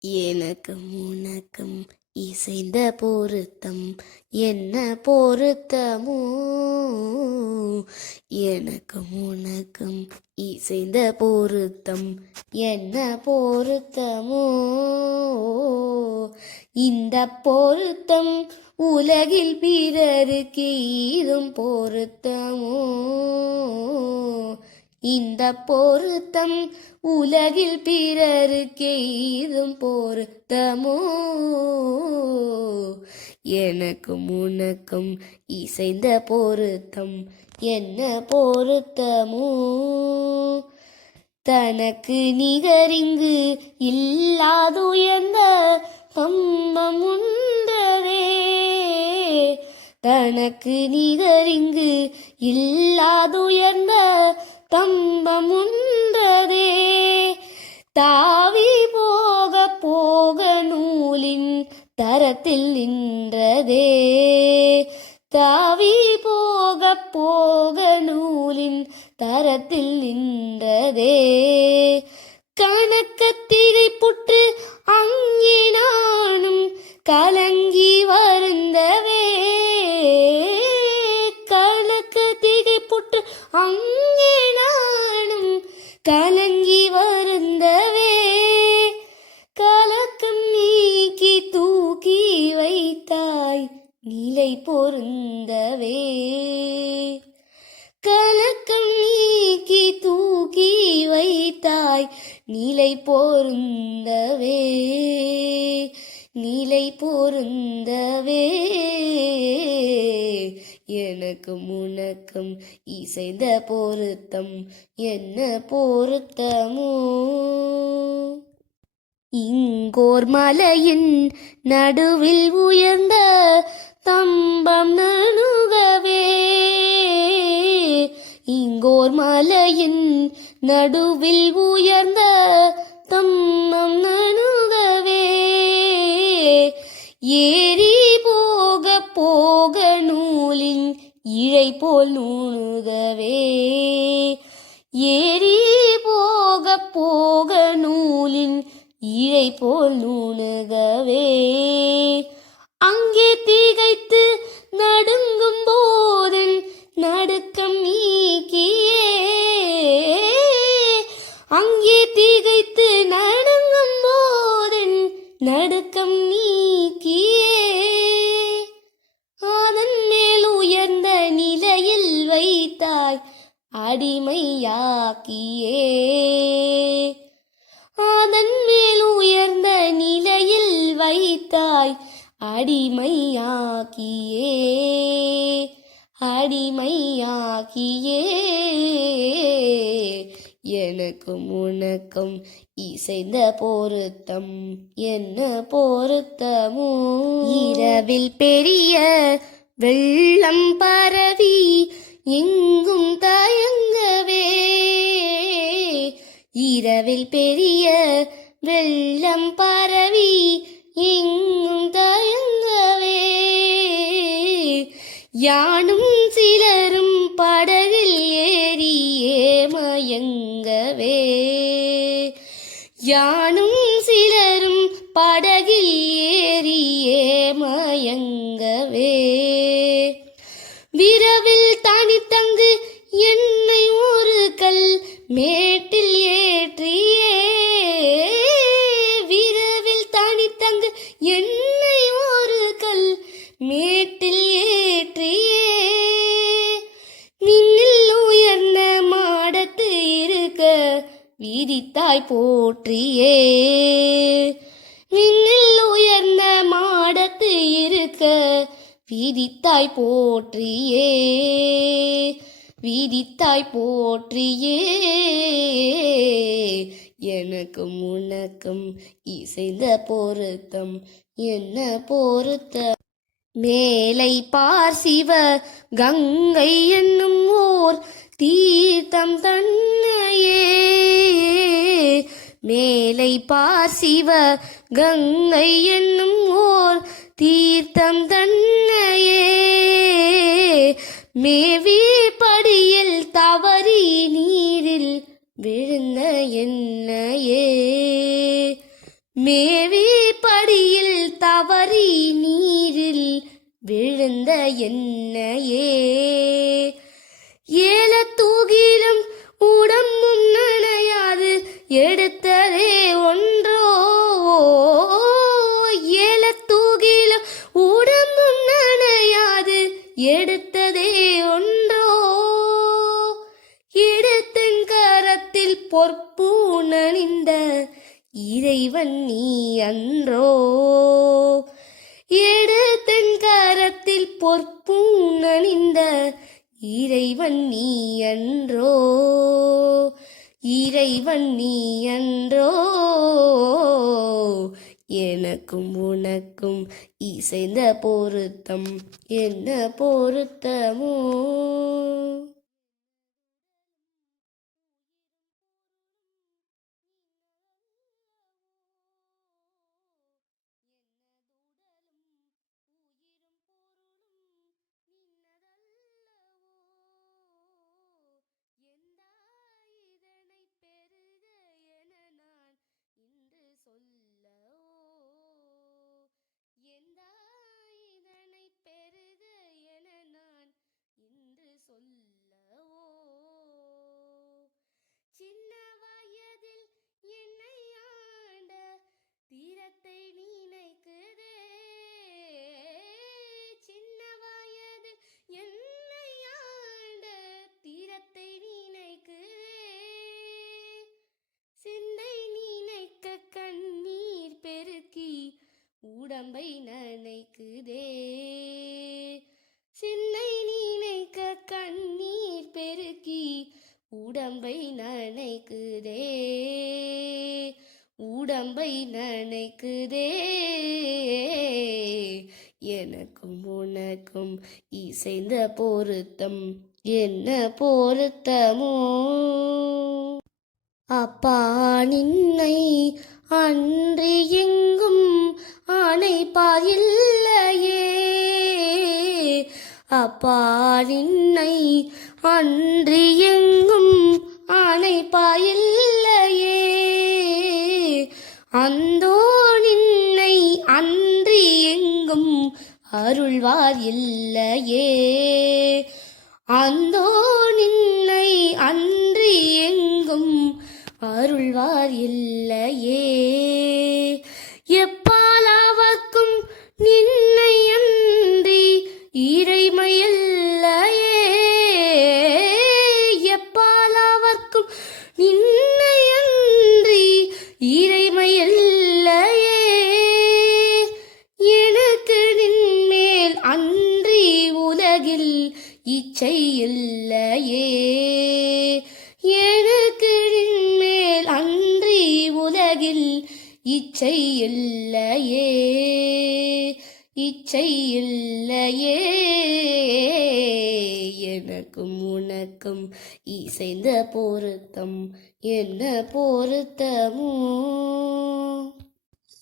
எனக்கும் உனக்கும் இசைந்த பொருத்தம். என்ன பொருத்தமோ? எனக்கும் உனக்கும் இசைந்த பொருத்தம். என்ன பொருத்தமோ? இந்த பொருத்தம் உலகில் பிறருக்கு ஈதும் பொருத்தமோ? இந்த பொருத்தம் உலகில் பிறருக்கு ஈதும் பொருத்தமோ? எனக்கும் உனக்கும் இசைந்த பொருத்தம் என்ன பொருத்தமோ? தனக்கு நிகரிங்கு இல்லாதுயர்ந்த பம்பம் உண்டதே. தனக்கு நிகரிங்கு இல்லாதுயர்ந்த தம்பம் உண்டதே தாவி போக போக நூலின் தரத்தில் நின்றதே. தாவி போக போக நூலின் தரத்தில் நின்றதே. கணக்கத்திகை புற்று நிலை பொருந்தவே நிலை பொருந்தவே. எனக்கும் உனக்கும் இசைந்த பொருத்தம் என்ன பொருத்தமோ? இங்கோர் மலையின் நடுவில் உயர்ந்த தம்பம் நணுகவே செங்கோர் மலையின் நடுவில் உயர்ந்த தம்மம் நணுகவே ஏறி போக போக நூலின் இழை போல் நூணுகவே. ஏறி போக போக நூலின் இழை போல் நூ வைத்தாய் அடிமையாக்கியே. அடிமையாக்கியே. எனக்கும் உனக்கும் இசைந்த பொருத்தம். என்ன பொருத்தமோ? இரவில் பெரிய வெள்ளம் பரவி எங்கும் தயங்கவே. இரவில் பெரிய வெள்ளம் பரவி எங்கும் தயங்கவே. யானும் சிலரும் படகில் ஏறியே மயங்கவே யானும் சிலரும் படகில் ஏறியே மயங்கவே விரவில் தனித்தங்கு என்னை ஒரு கல் மேட்டில் நிற்க வீதித்தாய் போற்றியே. வீதித்தாய் போற்றியே. எனக்கும் உனக்கும் இசைந்த பொருத்தம். என்ன பொருத்தம்? மேலை பார் சிவ கங்கை என்னும் ஓர் தீர்த்தம் தன்னையே. மேலை பார் சிவ கங்கை என்னும் ஓர் தீர்த்தம் தன்னையே மேவி படியில் தவறி நீரில் விழுந்த என்னையே. மேவி படியில் தவறி நீரில் விழுந்த என்னையே. ஏல தூகிலும் உடம்பும் நனையாது. எடுத்து பொற்பூணணிந்த இறைவன் நீ அன்றோ இறைவன் நீ அன்றோ எனக்கும் உனக்கும் இசைந்த பொருத்தம். என்ன பொருத்தமோ? சொல்லவோ? சின்ன உடம்பை நனைக்குதே. உடம்பை நனைக்குதே. எனக்கும் உனக்கும் இசைந்த பொருத்தம். என்ன பொருத்தமோ? அப்பா நின்னை அன்று எங்கும் அணைப்பார் இல்லையே. அப்பாலின்னை அன்றி எங்கும் அணைப்பார் இல்லையே அந்தோ நின்னை அன்றி எங்கும் அருள்வார் இல்லையே. அந்தோ நின்னை அன்றி எங்கும் அருள்வார் இல்லையே. எப்பாலாவர்க்கும் நின் இச்சை இல்லையே இச்சை இல்லையே எனக்கும் உனக்கும் இசைந்த பொருத்தம். என்ன பொருத்தமோ?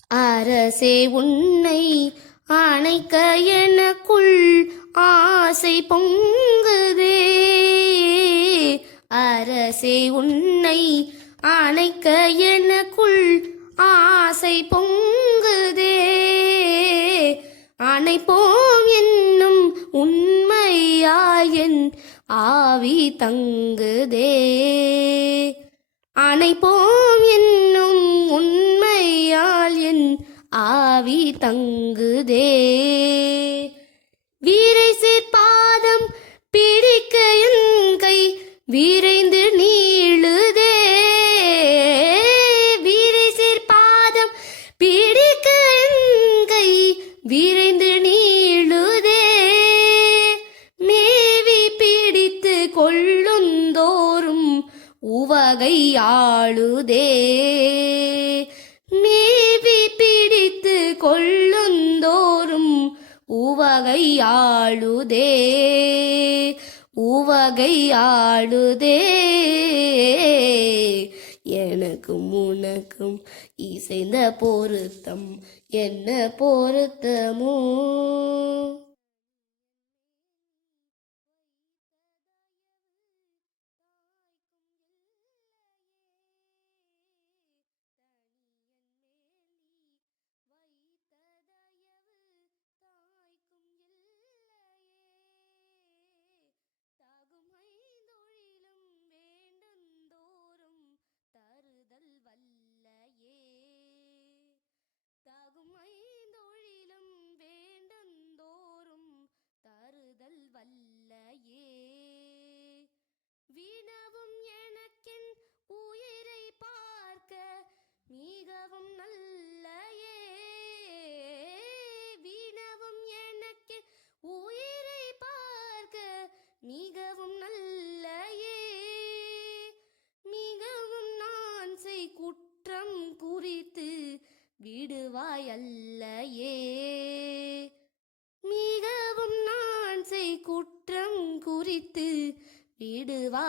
அரசே உன்னை அணைக்க எனக்குள் ஆசை பொங்குதே. அரசே உன்னை அணைக்க எனக்குள் ஆசை பொங்குதே. அணைப்போம் என்னும் உண்மையாயன் ஆவி தங்குதே. அணைப்போம் என்னும் உண்மையால் என் ஆவி தங்குதே. வீரை சேர்ப்பாதம் பிடிக்க என் கை விரைந்து நீ ஆளுதே மேவி பிடித்து கொள்ளுந்தோறும் உவகை ஆளுதே. எனக்கும் உனக்கும் இசைந்த பொருத்தம். என்ன பொருத்தமோ? விடுவாயல்லையே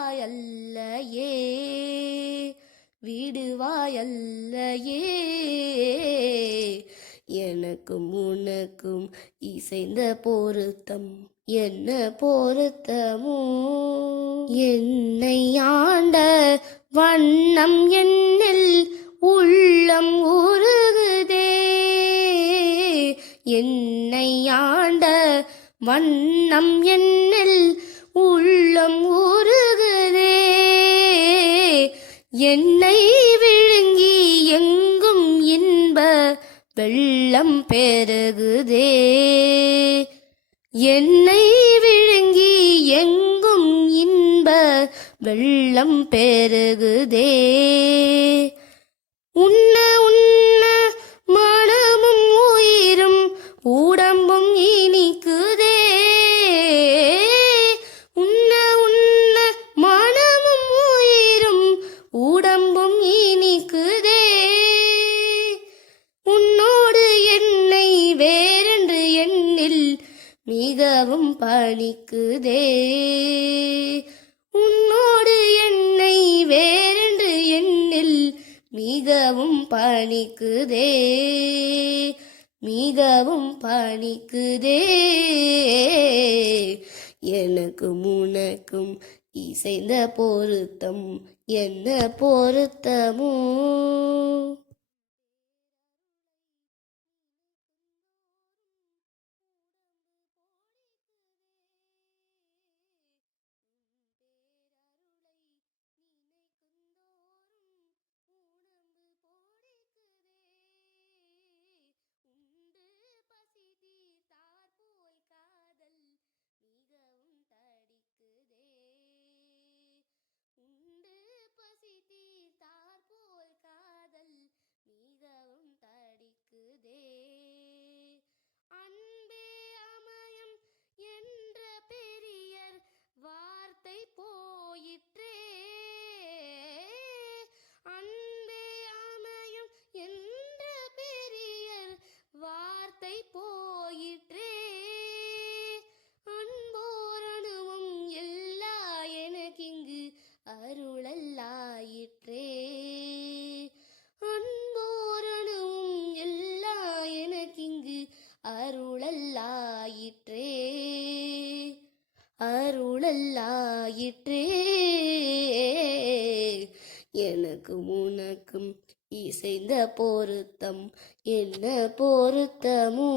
விடுவாயல்லையே. எனக்கும் உனக்கும் இசைந்த பொருத்தம் என்ன பொருத்தமோ? என்னை ஆண்ட வண்ணம் என்னில் உள்ளம் உருகுதே. என்னை ஆண்ட வண்ணம் என் உள்ளம் உருகுதே. என்னை விழுங்கி எங்கும் இன்ப வெள்ளம் பெருகுதே. என்னை விழுங்கி எங்கும் இன்ப வெள்ளம் பெருகுதே. உன்ன உன்ன மிகவும் பணிக்குதே உன்னோடு என்னை வேறென்று எண்ணில் மிகவும் பணிக்குதே மிகவும் பணிக்குதே எனக்கும் உனக்கும் இசைந்த பொருத்தம் என்ன பொருத்தமோ. அருளல்லாயிற்றே எனக்கும் உனக்கும் இசைந்த பொருத்தம். என்ன பொருத்தமோ?